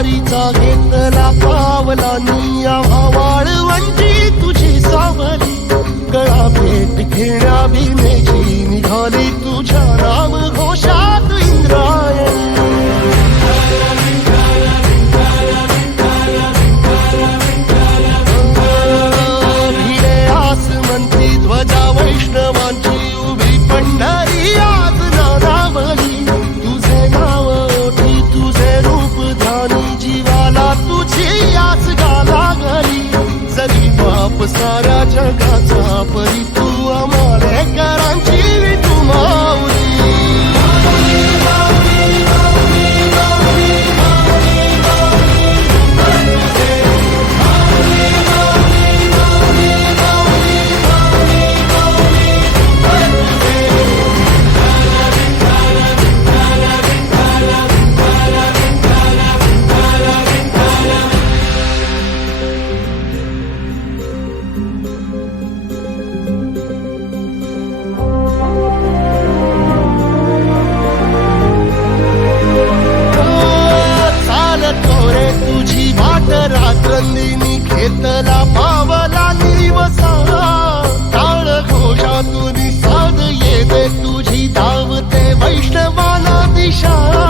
वारीचा घेतला पावलांनी. बाप साऱ्या जगाचा परी तू आम्हाला करांची तू पावला निवसा काळ घोषातून साध येते तुझी धावते वैष्णवाला दिशा.